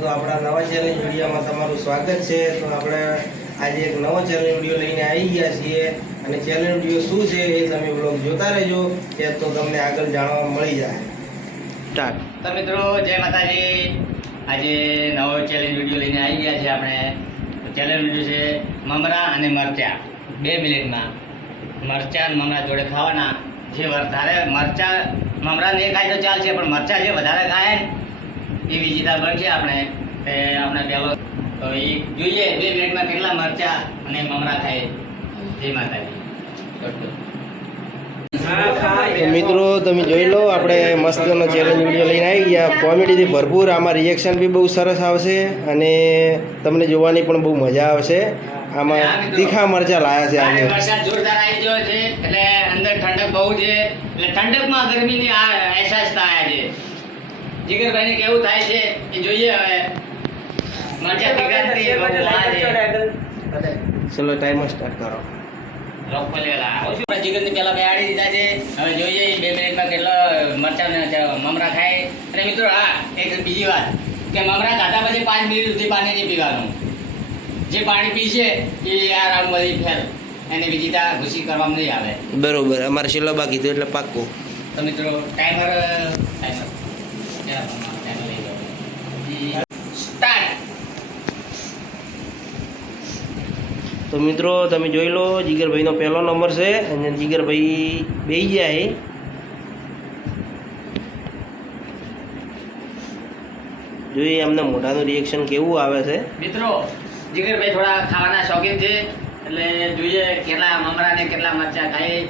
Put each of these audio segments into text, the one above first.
તો આપણા નવા ચેલેન્જ વિડીયોમાં તમારું સ્વાગત છે. તો આપણે આજે એક નવો ચેલેન્જ વિડીયો લઈને આવી ગયા છીએ અને ચેલેન્જ વિડીયો શું છે એ તમે બ્લોગ જોતા રહેજો કે તો તમને આગળ જાણવા મળી જાય. સ્ટાર્ટ. તો મિત્રો જય માતાજી. આજે નવો ચેલેન્જ વિડીયો લઈને આવી ગયા છે આપણે. ચેલેન્જ વિડીયો છે મમરા અને મરચાં. 2 મિનિટમાં મરચાં અને મમરા જોડે ખાવાના. જે વધારે મરચાં મમરા નહીં ખાય તો ચાલશે, પણ મરચાં જે વધારે ખાય ને એ વિજેતા બનશે. આપણે પહેલો તો એ જોઈએ 2 મિનિટમાં કેટલા મરચાં અને મમરા ખાય. જય માતાજી. તો મિત્રો તમે જોઈ લો, આપણે મસ્તનો ચેલેન્જ વિડીયો લઈને આવી ગયા. કોમેડીથી ભરપૂર. આમાં રિએક્શન બી બહુ સરસ આવશે અને તમને જોવાની પણ બહુ મજા આવશે. આમાં તીખા મરચાં લાયા છે આજે. વરસાદ જોરદાર આવી ગયો છે એટલે અંદર ઠંડક બહુ છે, એટલે ઠંડકમાં ગરમીની આ અહેસાસ થાય છે. જીગરભાઈને કેવું થાય છે એ જોઈએ હવે. મરચાં તીખાથી બહુ લાગે છે. ચલો ટાઈમર સ્ટાર્ટ કરો. જીગરની પેલા બેહાડી દીધા છે. હવે જોઈએ 2 મિનિટમાં કેટલો મરચાં મમરા ખાય. અને મિત્રો હા, એક બીજી વાત કે મમરા ખાધા પછી 5 મિનિટ સુધી પાણી નહીં પીવાનું. જે પાણી પીશે એ આ રાઉન્ડમાંથી ફેલ, એને વિજેતા ઘૂસી કરવામાં નહીં આવે. બરોબર. અમારે છેલ્લો બાકી હતું એટલે પાક્કું. તો મિત્રો ટાઈમર લઈ જાઓ. સ્ટાર્ટ. તો મિત્રો તમે જોઈ લો, જીગરભાઈનો પહેલો નંબર છે અને જીગરભાઈ બેસી જાય. જોઈએ એમને મોઢાનું રિએક્શન કેવું આવે છે. મિત્રો જીગરભાઈ થોડા ખાવાના શોખીન છે, એટલે જોઈએ કેટલા મમરા ને કેટલા મરચાં ખાય.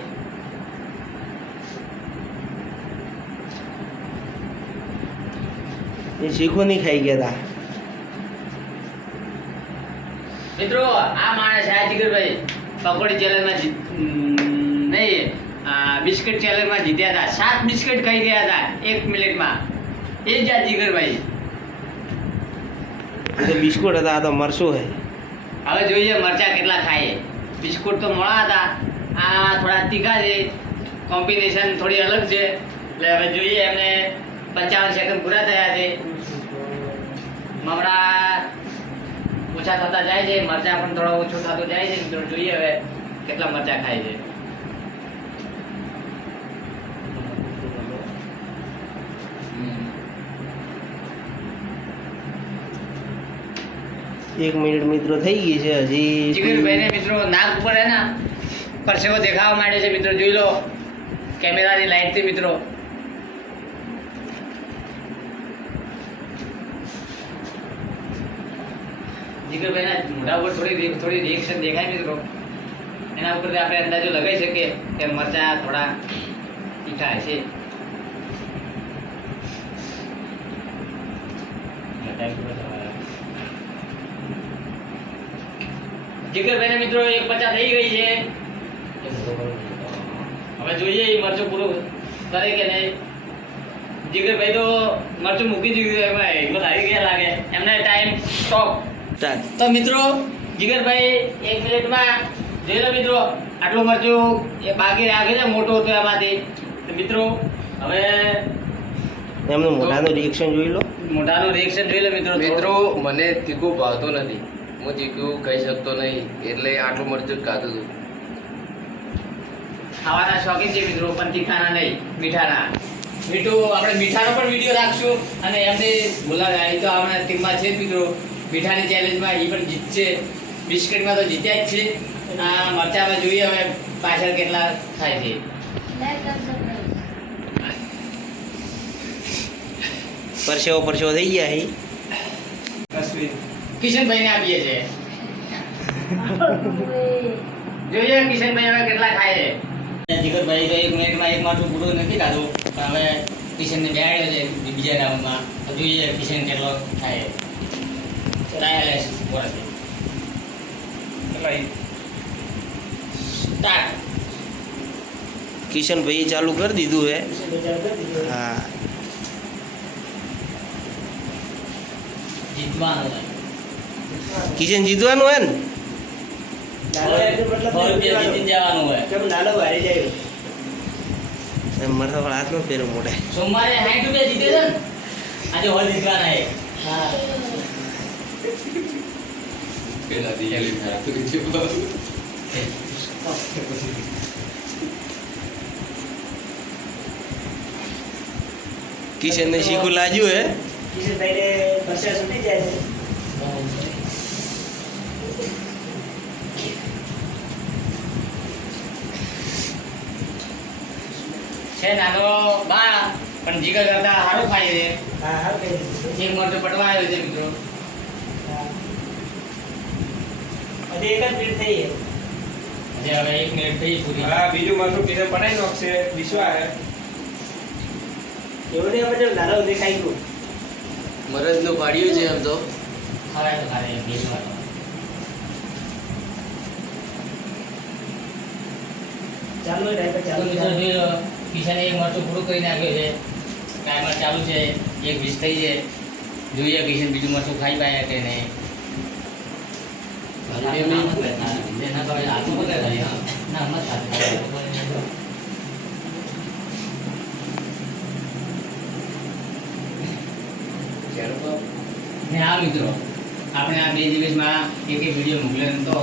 એ શીખો નહીં ખાઈ ગયા હતા. મિત્રો આ માણસ આ જીગરભાઈ પકોડી ચેલેન્જમાં નહીં, બિસ્કિટ ચેલેન્જમાં જીત્યા હતા. 7 બિસ્કિટ ખાઈ ગયા હતા 1 મિનિટમાં. એ જ આ જીગરભાઈ. એ તો બિસ્કુટ હતા, આ તો મરચું છે. હવે જોઈએ મરચાં કેટલા ખાય. બિસ્કુટ તો મોડા હતા, આ થોડા તીખા છે. કોમ્બિનેશન થોડી અલગ છે. એટલે હવે જોઈએ એમને 55 સેકન્ડ પૂરા થયા છે. મમરા ઓછા થતા જાય છે, મરચાં પણ થોડા ઓછું થતું જાય છે. મિત્રો જોઈએ હવે કેટલા મરચાં ખાય છે. એક મિનિટ મિત્રો થઈ ગઈ છે હજી. જીગરભાઈને મિત્રો નાક ઉપર હે ને પરસેવો દેખાવા માંડે છે. મિત્રો જોઈ લો કેમેરાની લાઈટથી. મિત્રો જીગરભાઈના મોઢા ઉપર થોડી રિએક્શન દેખાય. મિત્રો એના ઉપરથી આપણે અંદાજો લગાવી શકીએ કે મરચાં થોડા તીખા હશે. જીગરભાઈને મિત્રો 150 થઈ ગઈ છે. હવે જોઈએ એ મરચું પૂરું કરે કે નહીં. જીગરભાઈ તો મરચું મૂકી દીધું, એમાં હિંમત આવી ગયા લાગે. એમને ટાઈમ સ્ટોપ. તો મિત્રો જીગરભાઈ 1 મિનિટમાં જોઈ લો. મિત્રો આટલું મરચું એ બાકી રાખે છે, મોટું હતું એમાંથી. તો મિત્રો હવે એમનું મોઢાનું રિએક્શન જોઈ લો. મોઢાનું રિએક્શન જોઈ લો. મિત્રો મને તીખું ભાવતું નથી, હું તીખું ખાઈ શકતો નહીં, એટલે આટલું મરચું ખાધું હતું. ખાવાના શોખીન છે મિત્રો, પણ તીખાના નહીં, મીઠાના. આપણે મીઠાનો પણ વિડીયો રાખશું અને એમને બોલાવ્યા. એ તો આપણા ટીમમાં છે જ મિત્રો. મીઠાની ચેલેન્જમાં એ પણ જીતશે. બિસ્કિટમાં તો જીત્યા જ છે. આ મરચામાં જોઈએ હવે પાછળ કેટલા થાય છે. પરસેવો થઈ ગયા છે. કિશનભાઈને આપીએ છે. જોઈએ કિશનભાઈ હવે કેટલા ખાય છે. જીગરભાઈ તો 1 મિનિટમાં એક માથું પૂરું નથી ખાધું, પણ હવે કિશનને બેહાડ્યો છે બીજા રાઉન્ડમાં. તો જોઈએ કિશન કેટલો ખાય. સ્ટાર્ટ. કિશનભાઈ ચાલુ કરી દીધું હે. હા, જીતવાનું છે. કિશન જીતવાનું હે ને. જીતી જવાનું હોય. મારે તો હાથ નો ફેરો મોઢે. સોમવારે 60 રૂપિયા જીતે છે ને. આજે હોલ જીતવાના છે. હા. પેલા દિયાલી ખાતું છે બાબુ. કિશનને શીખું લાગ્યું હે કિશનભાઈને ભરસા છૂટી જાય છે. છે નાનો બા પણ જીગર કરતા સારું ખાય છે. હા હા કઈ દીધું. એક મરચું પટવા આવ્યો છે મિત્રો. હા. હજી એક જ મિનિટ થઈ છે. હજી હવે 1 મિનિટ થઈ પૂરી. હા બીજું માથું કિશન બનાવી નાખશે વિશ્વા હે એવું નહીં આપણે નાનો સુધી ખાઈ ગયું. મરદનું પાડ્યું છે એમ તો. ખવાય તો ખાય એમ બેસવા તો. ચાલુ હોય ને તો ચાલુ મિત્રો ચાલુ. જોઈ લો, કિશને એક મરચું પૂરું કરી નાખ્યું છે. ટાઈમર ચાલુ છે. 1:20 થઈ છે. જોઈએ કિશન બીજું મરચું ખાઈ પાયા કે નહીં. મારી બે મિનિટ. ના ખવાય, હાથમાં પકડે ખાલી, હા. ના, મત હાથમાં. ને હા મિત્રો, આપણે આ 2 દિવસમાં એક વિડીયો મોકલ્યો હતો.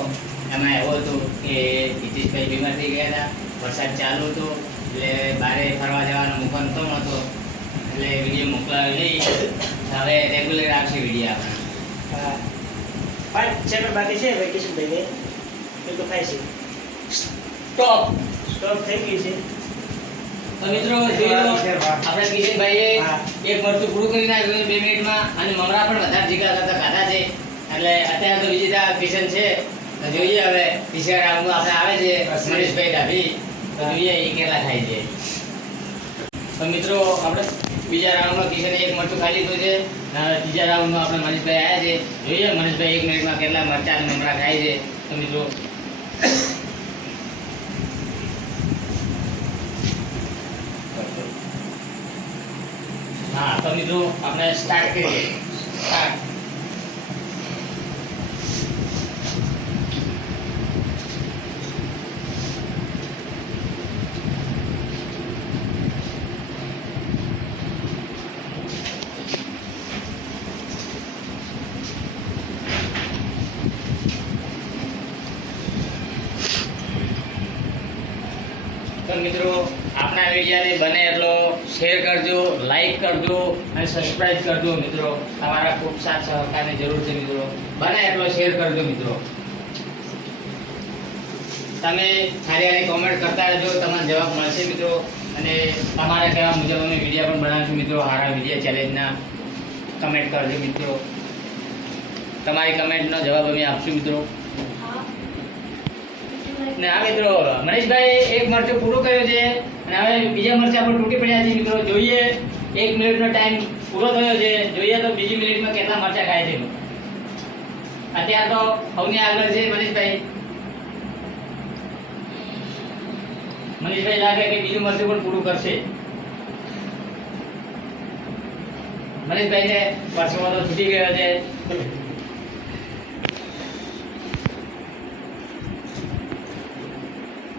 એમાં એવો હતો કે હિતેશભાઈ બીમાર થઈ ગયા હતા. વરસાદ ચાલુ હતો એટલે બારે ફરવા જવાનો મોકો નહોતો મળતો. એટલે વિડીયો મોકલાવ્યો નહીં. હવે રેગ્યુલર આવશે વિડીયો આપણે. હા. 5 ચેનલ બાકી છે વેકેશનભાઈને. એ તો ખાય છે. સ્ટોપ. સ્ટોપ થઈ ગઈ છે. તો મિત્રો જોઈ લો, આપણે કિશનભાઈએ હા. એક મરચું પૂરું કરી નાખ્યું 2 મિનિટમાં. અને મમરા પણ વધારે જીગા કરતા ખાધા છે. એટલે અત્યારે તો બીજી તા કિશન છે. તો જોઈએ હવે ત્રીજા રાઉન્ડમાં આપણે આવે છે મનીષભાઈ ડાભી. તો જોઈએ એ કેટલા ખાય છે. તો મિત્રો આપણે બીજા રાઉન્ડમાં કિશને એક મરચું ખાઈ લીધું છે. અને હવે ત્રીજા રાઉન્ડમાં આપણે મનીષભાઈ આવ્યા છે. જોઈએ મનીષભાઈ 1 મિનિટમાં કેટલા મરચા અને મમરા ખાય છે. તો મિત્રો હા, તો મિત્રો આપણે સ્ટાર્ટ કરીએ. સ્ટાર્ટ. તો મિત્રો આપણા વિડીયોને બને એટલો શેર કરજો, લાઈક કરજો અને સબસ્ક્રાઇબ કરજો મિત્રો. તમારા ખૂબ સાથ સહકારની જરૂર છે મિત્રો. બને એટલો શેર કરજો મિત્રો. તમે સારી સારી કોમેન્ટ કરતા રહેજો, તમને જવાબ મળશે મિત્રો. અને તમારા કહેવા મુજબ અમે વિડીયો પણ બનાવીશું મિત્રો. સારા વિડીયો ચેલેન્જના કમેન્ટ કરજો મિત્રો. તમારી કમેન્ટનો જવાબ અમે આપશું મિત્રો. ને આ મિત્રો મનીષભાઈ એક મરચું પૂરું કર્યું છે. અને હવે બીજા મરચા પણ તૂટી પડ્યા છે મિત્રો. જોઈએ 1 મિનિટનો ટાઈમ પૂરો થયો છે. જોઈએ તો બીજી મિનિટમાં કેટલા મરચા ખાય છે. અત્યારે તો સૌની આગળ છે મનીષભાઈ. મનીષભાઈ લાગે કે બીજું મરચું પણ પૂરું કરશે. મનીષભાઈને પરસેવો તો છૂટી ગયો છે.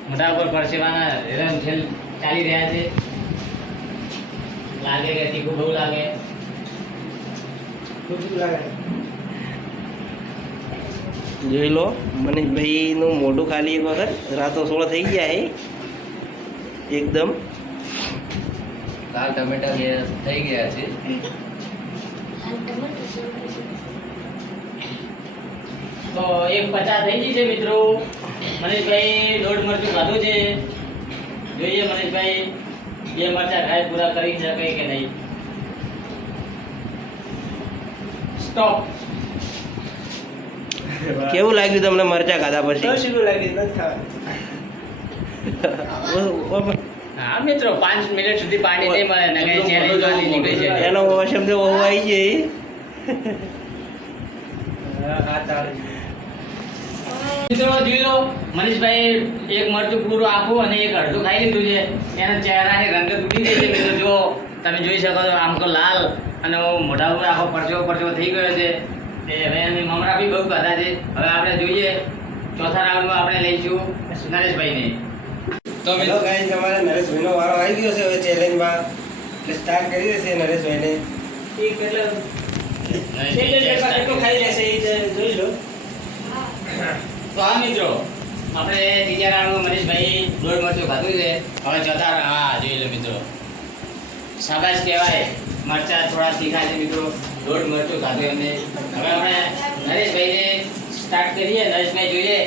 મોઢા ઉપર પરસેવાના રેલમછેલ ચાલી રહ્યા છે. લાગે કે તીખું બહુ લાગે. ખોટું લાગે. જોઈ લો મનીષભાઈનું મોઢું ખાલી એક વખત રાતો 16 થઈ ગયા હે એકદમ. લાલ ટમેટા થઈ ગયા છે. તો 1:50 થઈ ગઈ છે મિત્રો. મનીષભાઈ 1.5 મરચું ખાધું છે. જોઈએ મનીષભાઈ 2 મરચા ખાય પૂરા કરી શકે કે નહીં. સ્ટોપ. કેવું લાગ્યું તમને મરચા ખાધા તો પછી? શું લાગે નથી ખાવાનું. હા મિત્રો 5 મિનિટ સુધી પાણી નહીં મળે ને કઈ ચેલેન્જ વાળી નીકળી છે. એનો શબ્દ બહુ આવી જાય. હા ચાલે. મિત્રો જોઈ લો, મનીષભાઈ એક મરચું પૂરું આખું અને એક અડધું ખાઈ લીધું છે. એના ચહેરાની રંગ તૂટી ગઈ છે મિત્રો. જો તમે જોઈ શકો છો આમ તો લાલ અને મોઢા ઉપર આખો પરસેવો થઈ ગયો છે. એ હવે અમે મમરા બી બહુ ખાધા છે. હવે આપણે જોઈએ ચોથા રાઉન્ડમાં આપણે લઈશું નરેશભાઈને. તો હેલો મિત્રો ગાઈસ, અમારે નરેશભાઈનો વારો આવી ગયો છે હવે ચેલેન્જમાં. એટલે સ્ટાર્ટ કરી દેશે નરેશભાઈને. એ કેટલા નરેશભાઈ કેટલું ખાઈ લેશે એ તો હા મિત્રો, આપણે ત્રીજા રાઉન્ડમાં મનીષભાઈ દોઢ મરચું ખાધું છે. હવે ચોથા હા જોઈ લો મિત્રો, શાબાશ કહેવાય. મરચા થોડા તીખા છે મિત્રો, દોઢ મરચું ખાધું એમને. હવે આપણે નરેશભાઈને સ્ટાર્ટ કરીએ. નરેશભાઈ જોઈએ,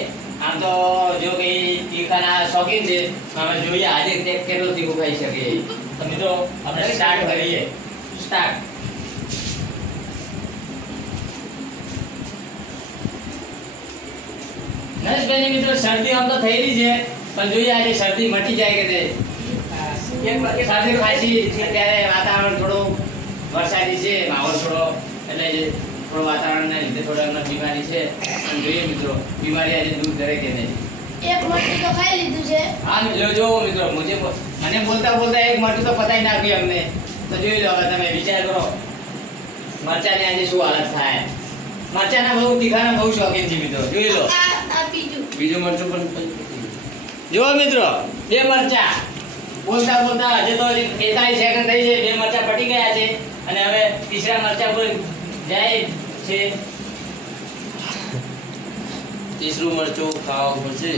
આમ તો જો કે તીખાના શોખીન છે, હવે જોઈએ આજે તે કેટલું તીખું ખાઈ શકે. તો મિત્રો આપણે સ્ટાર્ટ કરીએ. સ્ટાર્ટ. નરેશભાઈની મિત્રો શરદી આમ તો થયેલી છે, પણ જોઈએ આજે શરદી મટી જાય કે સાથે ખાંસી. અત્યારે વાતાવરણ થોડું વરસાદી છે, માહોલ થોડો, એટલે થોડું વાતાવરણના લીધે થોડો એમને બીમારી છે. પણ જોઈએ મિત્રો બીમારી આજે દૂર કરે કે નહીં. એક મરચું તો ખાઈ લીધું છે. હા મિત્રો જોવો મિત્રો, મને બોલતા બોલતા એક મરચું તો પતાઈ નાખ્યું અમને. તો જોઈ લો, હવે તમે વિચાર કરો મરચાની આજે શું હાલત થાય. મરચાના બહુ તીખાના બહુ શોખીન છે મિત્રો, જોઈ લો. આ બીજું. બીજું મરચું પણ જુઓ મિત્રો, બે મરચા બોલતા બોલતા હજુ તો 45 સેકન્ડ થઈ છે, બે મરચા પટી ગયા છે અને હવે ત્રીસરા મરચા પર જાય છે. ત્રીસરું મરચું ખાવા પડશે.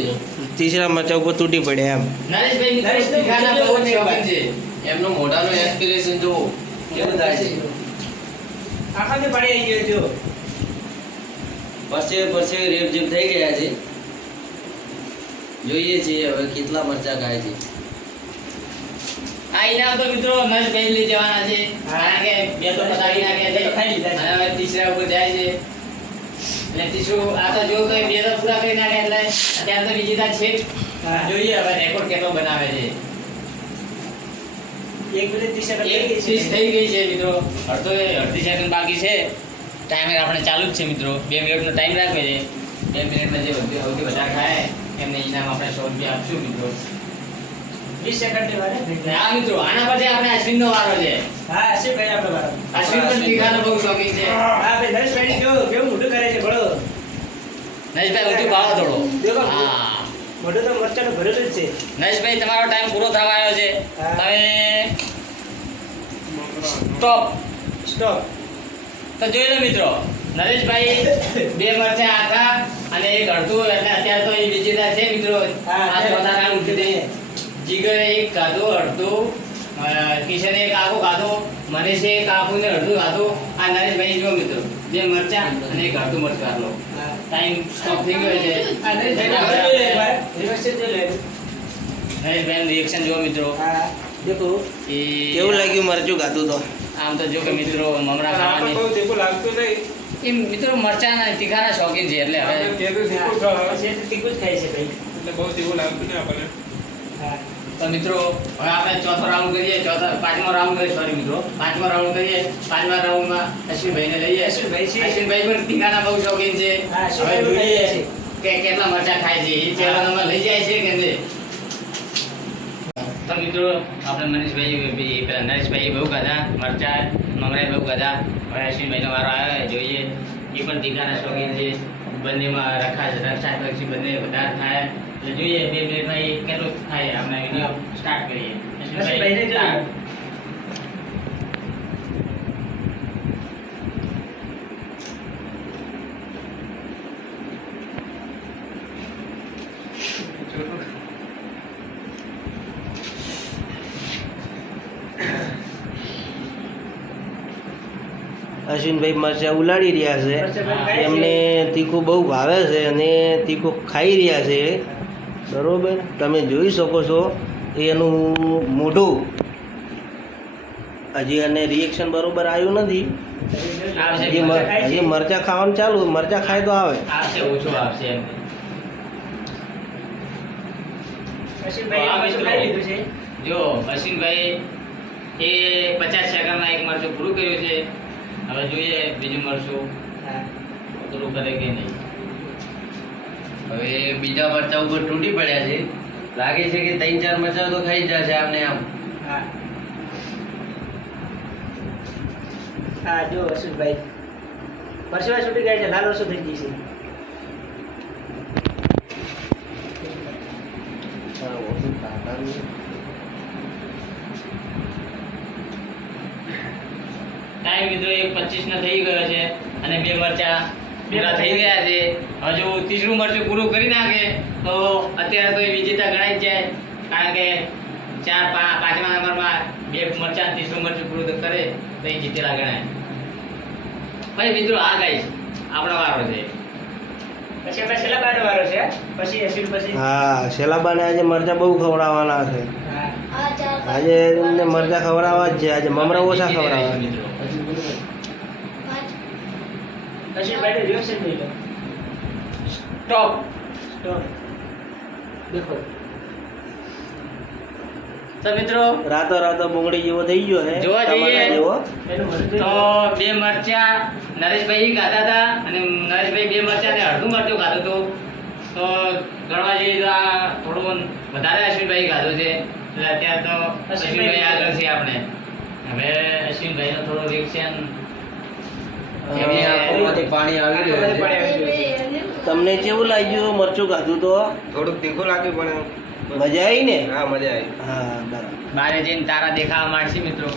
ત્રીસરા મરચા ઉપર તૂટી પડ્યા એમ. નરેશભાઈ મિત્રો તીખાના બહુ જ શોખીન છે. એમનો મોઢાનો એક્સપિરેશન જુઓ કેવું થાય છે. આખાને પાણી આવી ગયો જો. પરસે રેપ જેમ થઈ ગયા છે. જોઈએ છીએ હવે કેટલા મરચા ખાય છે. આ ઇનામ તો મિત્રો નરેશભાઈ લઈ જવાના છે, કારણ કે બે તો પતાવી નાખ્યા છે, ખાઈ લીધા છે. અને હવે ત્રીસરા ઉપર જાય છે. એટલે ત્રીસરું આ તો જો કે બે તો પૂરા કરી નાખ્યા, એટલે અત્યારે તો બીજી તાર છે. હા. જોઈએ હવે રેકોર્ડ કેટલો બનાવે છે. 1 મિનિટ 30 સેકન્ડ એક થઈ ગઈ 30 છે. થઈ ગઈ છે મિત્રો, અડધી સેકન્ડ બાકી છે. ટાઈમર આપણે ચાલુ જ છે મિત્રો, 2 મિનિટનો ટાઈમ રાખે છે. 2 મિનિટમાં જે સૌથી વધારે થાય એમને ઇનામ આપણે 100 રૂપિયા આપશું મિત્રો. 20 સેકન્ડની વાર છે. અને આ મિત્રો આના પછી આપણે અશ્વિનનો વારો છે. હા હશે ભાઈ આપણે બરાબર. અશ્વિન પણ તીખાનો બહુ શોખીન છે. હા ભાઈ નરેશભાઈ જો કેવું મોઢું કરે છે બળો. નરેશભાઈ ઊંચું ભાવો થોડો. દેખો. હા મોઢું તો મરચાનું ભરેલું જ છે. નરેશભાઈ તમારો ટાઈમ પૂરો થવા આવ્યો છે. હા. તમે સ્ટોપ. સ્ટોપ. તો જોઈ લો મિત્રો, નરેશભાઈ બે મરચા આખા અને એક અડધું, એટલે અત્યારે તો એ વિજેતા છે મિત્રો. હા, આ ચોથા રાઉન્ડ સુધી જીગરે એક ખાધું અડધું, કિશને એક આખું ખાધું, મનીષે એક આખું ને અડધું ખાધું. આ નરેશભાઈ જો મિત્રો બે મરચા અને એક અડધું મરચું આટલો. હા. ટાઈમ સ્ટોપ થઈ ગયો છે. આ નરેશભાઈ જોઈ લે એકવાર. રિવર્સ જોઈ લે. નરેશભાઈનું રિએક્શન જો મિત્રો. હા દેખો. એ કેવું લાગ્યું મરચું ખાધું તો? આમ તો જો કે મિત્રો મમરા આપણે ખાવાની બહુ તીખું લાગતું નહીં. એ મિત્રો મરચાના તીખાના શોખીન છે, એટલે હવે આપણે કીધું હા. તીખું ખાવા. પછી એ તો તીખું જ ખાય છે ભાઈ. એટલે બહુ તીખું લાગતું નહીં આપણને. હા. તો મિત્રો હવે આપણે ચોથો રાઉન્ડ કરીએ. પાંચમો રાઉન્ડ કરીએ, સોરી મિત્રો, પાંચમો રાઉન્ડ કરીએ. પાંચમા રાઉન્ડમાં અશ્વિનભાઈને લઈએ. અશ્વિનભાઈ છે. અશ્વિનભાઈ પણ તીખાના બહુ શોખીન છે. હા, હવે અશ્વિનભાઈ જોઈએ છે. કે કેટલા મરચા ખાય છે, એ પહેલા નંબર લઈ જાય છે કે નહીં. તો મિત્રો આપણે મનીષભાઈ પેલા નરેશભાઈ બહુ ખાધા મરચા, મમરાએ બહુ ખાધા. હવે અશ્વિનભાઈનો વારો આવે, જોઈએ. એ પણ તીખાના શોખીન છે. બંનેમાં રક્ષા પછી બંને વધારે થાય. એટલે જોઈએ 2 મિનિટમાં એ કેટલું થાય. આપણે વિડીયો સ્ટાર્ટ કરીએ. અશ્વિનભાઈને જોઈએ. start. અશ્વિનભાઈ મરચા ઉલાડી રહ્યા છે. મરચાં ખાય છે. એમને તીખું બહુ ભાવે છે અને તીખું ખાઈ રહ્યા છે. બરોબર, તમે જોઈ શકો છો એનું મોઢું. હજી અને રિએક્શન બરોબર આવ્યું નથી. આવશે હજી મરચા ખાવાનું ચાલુ, મરચા ખાય તો આવે. આવશે, ઓછું આવશે એમ. અશ્વિનભાઈ હા, મરચું મિત્રો. ખાઈ લીધું છે. જો અશ્વિનભાઈ એ 50 સેકન્ડમાં એક મરચું પૂરું કર્યું છે. હવે જોઈએ બીજું મરચું હા. પૂરું કરે કે નહીં. હવે બીજા મરચા ઉપર તૂટી પડ્યા છે. લાગે છે કે 3-4 મરચા તો ખાઈ જ જશે આમને આમ. હા. હા જો અશ્વિનભાઈ પરસેવા છૂટી ગયા છે, લાલ વસ્તુ થઈ ગઈ છે. ટાઈમ મિત્રો 1:25 નો થઈ ગયો છે અને બે મરચા પૂરા થઈ ગયા છે. હજુ ત્રીસરું મરચું પૂરું કરી નાખે તો અત્યારે તો એ વિજેતા ગણાય જ જાય, કારણ કે પાંચમા નંબરમાં 2 મરચાં 30રું મરચું પૂરું કરે તો એ જીતેલા ગણાય. ભાઈ મિત્રો, આ ગાઈસ આપણો વારો છે. પછી આપણે છેલ્લા બારનો વારો છે. પછી અશ્વિન, પછી હા, શેલાબાને આજે મરચા બહુ ખવડાવવાના છે. હા. આ ચાર આજે એમને મરચા ખવડાવવા જ છે. આજે મમરા ઓછા ખવડાવવા છે. મિત્રો પાંચ અશ્વિનભાઈનું રિએક્શન જોઈ લો. સ્ટોપ. સ્ટોપ. દેખો. તો મિત્રો રાતો રાતો બુંગળી જેવો થઈ ગયો છે, જોવા જઈએ. ટમાટા જેવો. એનું મરચું તો 2 મરચા નરેશભાઈ ખાધા હતા અને નરેશભાઈ 2 મરચા ને અડધું મરચું ખાધું હતું. તો ગણવા જઈએ તો આ થોડું વધારે અશ્વિનભાઈ ખાધું છે, એટલે અત્યારે તો અશ્વિનભાઈ આગળ છે આપણે. હવે અશ્વિનભાઈનો થોડો રિએક્શન એમની આંખોમાંથી પાણી આવી રહ્યું છે. તમને કેવું લાગ્યું મરચું ખાધું તો? થોડુંક તીખું લાગ્યું પણ મજા આવી ને? હા, મજા આવી. હા, બરાબર. બારે જઈને તારા દેખાવા માંડશે મિત્રો.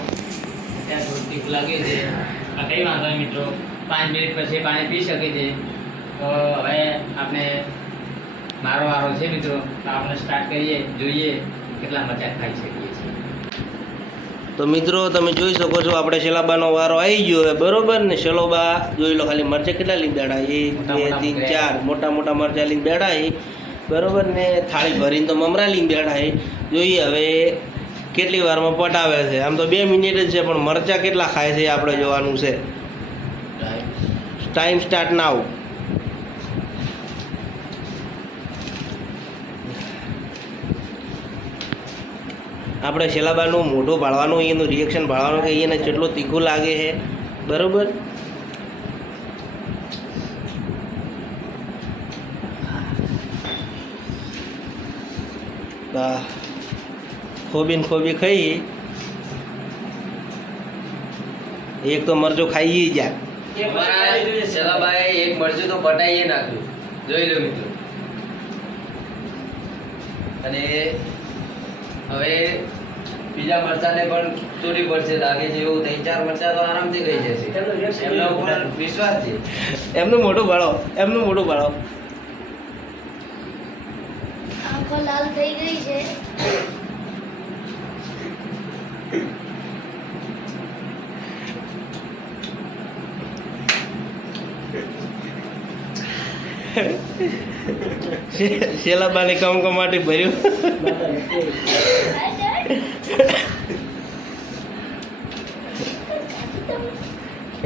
ત્યાં થોડું તીખું લાગે છે, આ કંઈ વાંધો નહીં મિત્રો. 5 મિનિટ પછી પાણી પી શકે છે. તો હવે આપણે મારો વારો છે મિત્રો, તો આપણે સ્ટાર્ટ કરીએ, જોઈએ કેટલા મરચાં ખાઈ શકીએ છીએ. તો મિત્રો તમે જોઈ શકો છો આપણે શેલાબાનો વારો આવી ગયો છે, બરોબર ને? શેલોબા જોઈ લો ખાલી મરચાં કેટલા લઈને બેઠા, 1 2 3 4 મોટા મોટા મરચાં લઈને બેઠા છે, બરોબર ને? થાળી ભરીને તો મમરા લઈને બેઠા છે. જોઈએ હવે કેટલી વારમાં પટાવે છે. આમ તો 2 મિનિટ જ છે, પણ મરચાં કેટલા ખાય છે એ આપણે જોવાનું છે. Time start now. આપણે શેલાબાનું મોઢું ભાળવાનું, એનું રિએક્શન ભાળવાનું કે એને કેટલું તીખું લાગે છે, બરોબર? ખોબી ખાઈ એક તો મરચું ખાઈ જા. અમારા શેલાબાએ એક મરચું તો પટાઈએ નાખ્યું, જોઈ લો મિત્રો. અને હવે બીજા મરચાને પણ તોડી પડશે લાગે છે એવું. 3-4 મરચા તો આરામથી ગઈ જશે. એમનું reaction એમના જોઈ લો. ઉપર વિશ્વાસ છે. એમનું મોઢું ભાળો, એમનું મોઢું ભાળો. આંખો લાલ થઈ ગઈ છે. શેલાબાને કમકમાટી ભર્યું.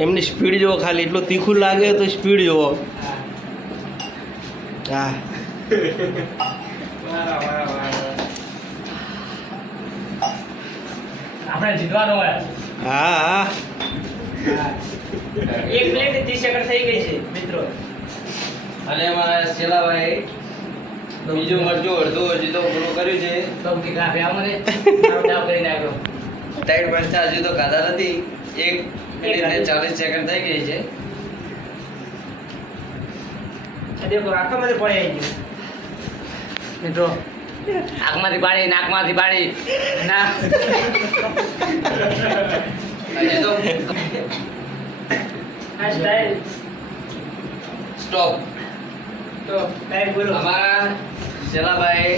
એમની સ્પીડ જોવો, ખાલી એટલું તીખું લાગે તો સ્પીડ જોવો. હા, આપણે જીતવાનો હોય. હા, હા. 1 મિનિટ 30 સેકન્ડ થઈ ગઈ છે મિત્રો. અને એમાં શેલાબાએ બીજું મરચું અડધું હજી તો પૂરું કર્યું છે. સૌથી કાફી આમને દાવ કરી નાખ્યો. 3 મરચા હજી તો ખાધા નથી. 1 મિનિટ ને 40 સેકન્ડ થઈ ગઈ છે. આ દેખો આંખોમાંથી પાણી આવી ગયું. મિત્રો આંખમાંથી પાણી, નાકમાંથી પાણી, ના હજી તો આ સ્ટાઇલ સ્ટોપ. તો ટાઈમ બોલો. અમારા શેલાબાએ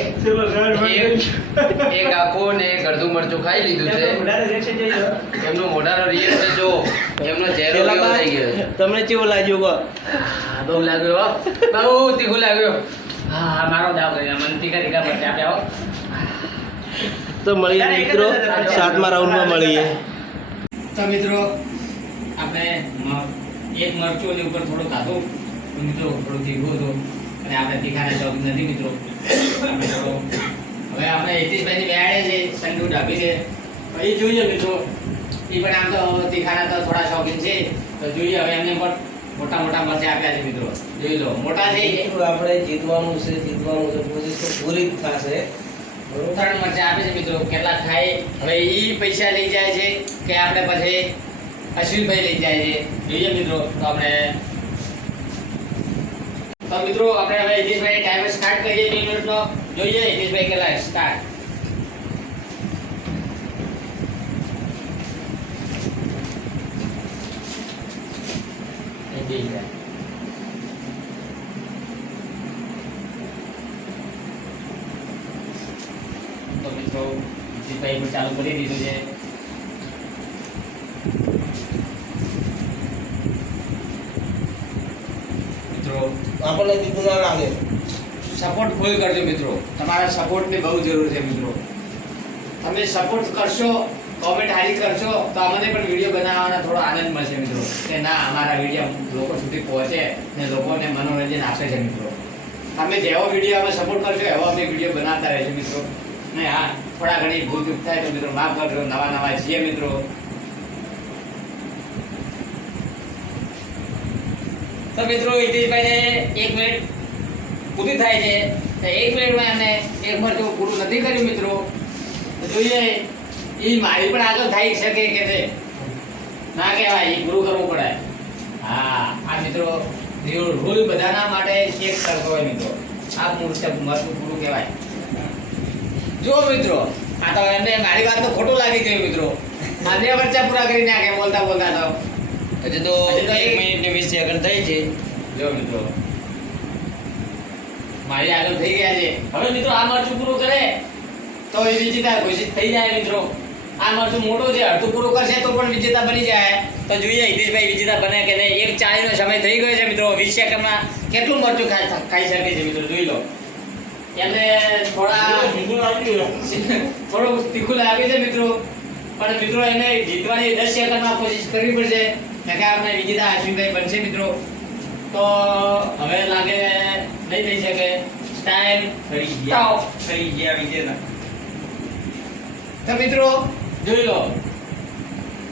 એક આખો ને એક અડધું મરચું ખાઈ લીધું છે. એમનું મોઢાનું reaction જોઈ લો. એમનો મોઢાનો રિએક્શન જો, એમનો ચહેરો કેવો શેલાબા, થઈ ગયો છે. તમને કેવું લાગ્યું કહો? બહુ લાગ્યો હો. બહુ તીખું લાગ્યો. હા, મારો દાવ કરી મને તીખા તીખા મરચાં આપ્યા હો. તો મળીએ મિત્રો 7મા રાઉન્ડમાં મળીએ. તો મિત્રો આપણે એક મરચું એની ઉપર થોડું ખાધું તો મિત્રો થોડું તીખું હતું અને આપણે તીખાના શોખીન નથી મિત્રો. આપણે થોડો હવે આપણે હિતેશભાઈની બેહાડે છે સંડુ ઢાબીને, તો એ જોઈએ મિત્રો. એ પણ આમ તો તીખાના તો થોડા શોખીન છે, તો જોઈએ હવે એમને પણ મોટા મોટા મરચાં આપ્યા છે મિત્રો. જોઈ લો, મોટા છે. મિત્રો આપણે જીતવાનું છે, પોઝિશન પૂરી જ થશે. 3 મરચાં આપે છે મિત્રો. કેટલા ખાય હવે એ પૈસા લઈ જાય છે કે આપણે પછી અશ્વિનભાઈ લઈ જાય છે, જોઈએ મિત્રો. તો આપણે હવે હિતેશભાઈ ટાઈમર સ્ટાર્ટ કરીએ 2 મિનિટનો. જોઈએ હિતેશભાઈ કેટલા સ્ટાર્ટ. મિત્રો જીતભાઈ પણ ચાલુ કરી દીધું છે. મિત્રો આપણને દીધું ના લાગે. સપોર્ટ ફૂલ કરજો મિત્રો, તમારા સપોર્ટની બહુ જરૂર છે મિત્રો. તમે સપોર્ટ કરશો, કોમેન્ટ હારી કરશો તો અમને પણ વિડીયો બનાવવાનો થોડો આનંદ મળશે મિત્રો, કે ના અમારા વિડીયો લોકો સુધી પહોંચે ને લોકોને મનોરંજન આપે છે મિત્રો. તમે જેવો વિડીયો અમે સપોર્ટ કરશો એવો અમે વિડીયો બનાવતા રહેશું મિત્રો. ને હા, થોડા ઘણી ભૂલ ચૂક થાય તો મિત્રો માફ કરજો, નવા છીએ મિત્રો. તો મિત્રો હિતેશભાઈને 1 મિનિટ પૂરી થાય છે, તો 1 મિનિટમાં એમને એક મરચું પૂરું નથી કર્યું મિત્રો. તો જોઈએ એ મારી પણ આગળ થઈ શકે કે નહીં. ના કહેવાય, એ પૂરું કરવું પડે. હા, આ મિત્રો રૂલ બધાના માટે ચેક કરતો હોય મિત્રો. આ મરચું પૂરું કહેવાય. જુઓ મિત્રો, આ તો એમને મારી વાત તો ખોટું લાગી ગયું મિત્રો. આ 2 મરચા પૂરા કરી નાખે બોલતા બોલતા તો. હજી તો 1 મિનિટ ને 20 સેકન્ડ થઈ છે. જો મિત્રો મારી આગળ થઈ ગયા છે. હવે મિત્રો આ મરચું પૂરું કરે તો એ વિજેતા ઘોષિત થઈ જાય મિત્રો. આ મરચું મોટું છે, અડધું પૂરું કરશે તો પણ વિજેતા બની જાય. તો જોઈએ હિતેશભાઈ વિજેતા બને કે નહીં. 1:40 નો સમય થઈ ગયો છે મિત્રો. 20 સેકન્ડમાં કેટલું મરચું ખાઈ શકે છે મિત્રો, જોઈ લો. એમને થોડું તીખું લાગે છે મિત્રો, પણ મિત્રો એને જીતવાની 10 સેકન્ડમાં કોશિશ કરવી પડશે, કે આપણે વિજેતા અશ્વિનભાઈ બનશે મિત્રો. તો હવે લાગે નહીં થઈ શકે. ટાઈમ થઈ ગયા વિજેતા. તો મિત્રો જોઈ લો,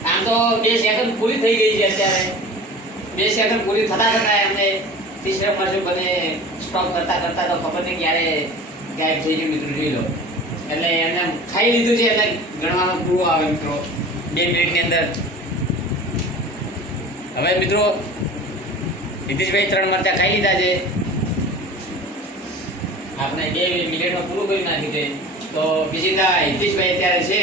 આમ તો 2 સેકન્ડ પૂરી થઈ ગઈ છે. અત્યારે 2 સેકન્ડ પૂરી થતા થતા એમને તીસરા મરચું બને સ્ટોપ કરતા કરતા તો ખબર નહીં ક્યારે ગાયબ થઈ ગયું મિત્રો, જોઈ લો. એટલે એમને ખાઈ લીધું છે એટલે ગણવામાં પૂરું આવે મિત્રો 2 મિનિટની અંદર. હવે મિત્રો હિતેશભાઈ 3 મરચા ખાઈ લીધા છે. આપણે 2 મિનિટમાં પૂરું કરી નાખ્યું છે. તો વિજેતા હિતેશભાઈ અત્યારે છે.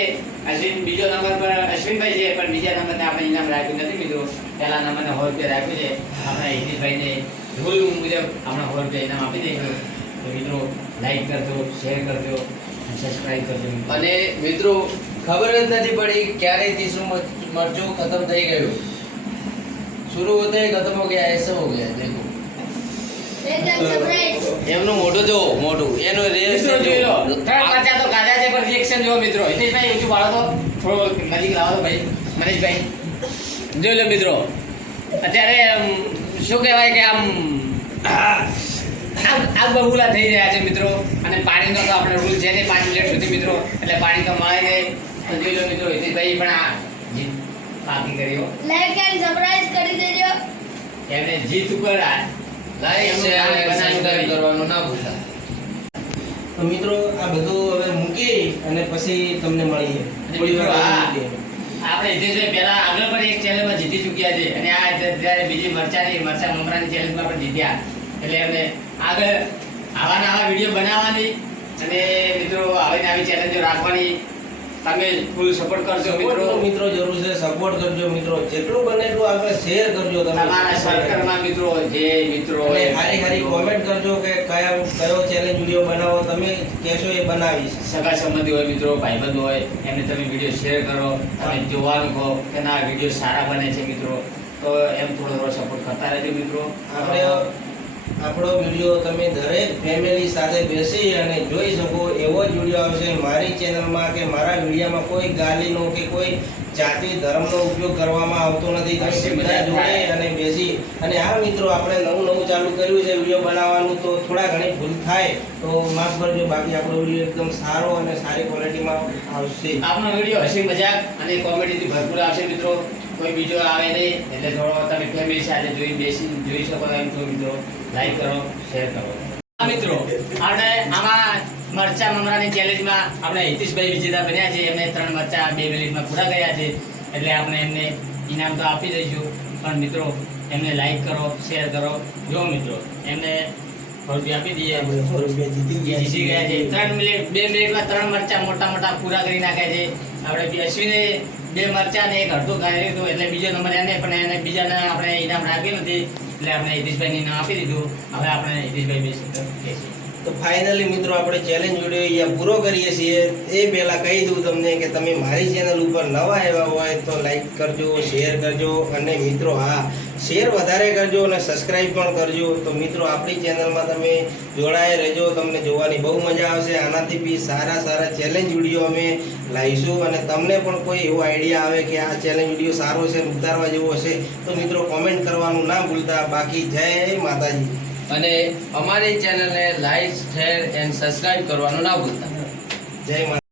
અશ્વિન બીજો નંબર પર અશ્વિનભાઈ છે, પણ બીજા નંબરને આપણે ઇનામ રાખ્યું નથી મિત્રો. પહેલા નંબરને 100 રૂપિયા રાખ્યું છે. આપણે હિતેશભાઈને રૂલ મુજબ આપણે 100 રૂપિયા ઇનામ આપી દઈશું. તો મિત્રો લાઈક કરજો, શેર કરજો, સબસ્ક્રાઇબ કરજો. અને મિત્રો ખબર જ નથી પડી ક્યારે 30 મરચું ખતમ થઈ ગયું. शुरू होते ही खत्म हो गया, ऐसा हो गया. देखो સરપ્રાઈઝ. એમનું મોઢું જો મોઢું એનો રેસ મિત્રો જોઈ લો, 3 મરચા તો ખાધા છે, પણ રિએક્શન જો મિત્રો. હિતેશભાઈ ઊંચું પાડો તો, થોડો નજીક લાવો તો ભાઈ મનીષભાઈ. જોઈ લો મિત્રો, અત્યારે શું કહેવાય કે આમ આગ બબૂલા થઈ રહ્યા છે મિત્રો. અને પાણીનો તો આપણે રૂલ છે ને 5 મિનિટ સુધી મિત્રો, એટલે પાણી તો મળે છે. તો જોઈ લો મિત્રો, હિતેશભાઈ પણ આ જીત બાકી કર્યો. લાઈક એન્ડ સબસ્ક્રાઇબ કરી દેજો. એમને જીત ઉપર લાઈક શેર અને સબસ્ક્રાઇબ કરવાનું ના ભૂલતા. તો મિત્રો આ બધું હવે મૂકી અને પછી તમને મળીએ. અને મિત્રો આપણે હિતેશભાઈ પહેલા આગળ પણ એક ચેલેન્જમાં જીતી ચૂક્યા છે, અને આ જ્યારે બીજી મરચા મમરાની ચેલેન્જમાં પણ જીત્યા. એટલે એમને આગળ આવા વિડીયો બનાવવાની અને મિત્રો આવી ચેલેન્જો રાખવાની. તમે ફૂલ સપોર્ટ કરજો મિત્રો. મિત્રો જરૂર છે, સપોર્ટ કરજો મિત્રો. જેટલું બને એટલું આગળ શેર કરજો. તમારા સર્કલમાં મિત્રો જે મિત્રો અને હારી હારી કોમેન્ટ કરજો કે કયો ચેલેન્જ વિડીયો બનાવો, તમે કહેશો એ બનાવીશ. સગા સંબંધી હોય મિત્રો, ભાઈબંધ હોય, એમને તમે વિડીયો શેર કરો. તમે જોવાનું કહો કે ના વિડીયો સારા બને છે મિત્રો, તો એમ થોડો સપોર્ટ કરતા રહેજો મિત્રો. આપણો વિડીયો તમે દરેક ફેમિલી સાથે બેસી અને જોઈ શકો એવો જ વિડીયો આવશે. મારી ચેનલમાં કે મારા વિડીયોમાં કોઈ ગાલીનો કે કોઈ જાતિ ધર્મનો ઉપયોગ કરવામાં આવતો નથી. તમે બધા જોડે અને બેસી અને આ મિત્રો આપણે નવું ચાલુ કર્યું છે વિડીયો બનાવવાનું, તો થોડા ઘણી ભૂલ થાય તો માફ કરજો. બાકી આપણો વિડીયો એકદમ સારો અને સારી ક્વોલિટીમાં આવશે. આપણો વિડીયો હસી મજાક અને કોમેડીથી ભરપૂર આવશે મિત્રો. કોઈ બીજો આવે નહીં, એટલે થોડો તમે ફેમિલી સાથે જોઈ શકો એમ છો મિત્રો. લાઈક કરો, શેર કરો. મિત્રો આપણે આમાં મરચા મમરાની ચેલેન્જમાં આપણે હિતેશભાઈ વિજેતા બન્યા છે. એમને 3 મરચા 2 મિનિટમાં પૂરા કર્યા છે, એટલે આપણે એમને ઇનામ તો આપી દઈશું. પણ મિત્રો એમને લાઈક કરો, શેર કરો. જો મિત્રો એમને 100 રૂપિયા આપી દઈએ. 100 રૂપિયા જીતી ગયા છે. 2 મિનિટમાં 3 મરચા મોટા પૂરા કરી નાખ્યા છે. આપણે અશ્વિને 2 મરચા ને 1 અડધું ખાઈ લીધું, એટલે બીજો નંબર એને, પણ એને બીજાને આપણે ઇનામ રાખ્યું નથી, એટલે આપણે હિતેશભાઈને ઇનામ આપી દીધું. હવે આપણે હિતેશભાઈ બેસી કહીએ છીએ. તો ફાઇનલી મિત્રો આપણે ચેલેન્જ વિડીયો અહીંયા પૂરો કરીએ છીએ. એ પહેલાં કહી દઉં તમને કે તમે મારી ચેનલ ઉપર નવા આવ્યા હોય તો લાઈક કરજો, શેર કરજો અને મિત્રો હા શેર વધારે કરજો અને સબસ્ક્રાઈબ પણ કરજો. તો મિત્રો આપણી ચેનલમાં તમે જોડાયા રહેજો, તમને જોવાની બહુ મજા આવશે. આનાથી બી સારા સારા ચેલેન્જ વિડીયો અમે લાવીશું અને તમને પણ કોઈ એવો આઈડિયા આવે કે આ ચેલેન્જ વિડીયો સારો છે, ઉતારવા જેવો હશે તો મિત્રો કોમેન્ટ કરવાનું ના ભૂલતા. બાકી જય માતાજી. અને અમારી ચેનલને લાઈક, શેર એન્ડ સબસ્ક્રાઇબ કરવાનું ના ભૂલતા. જય માતા.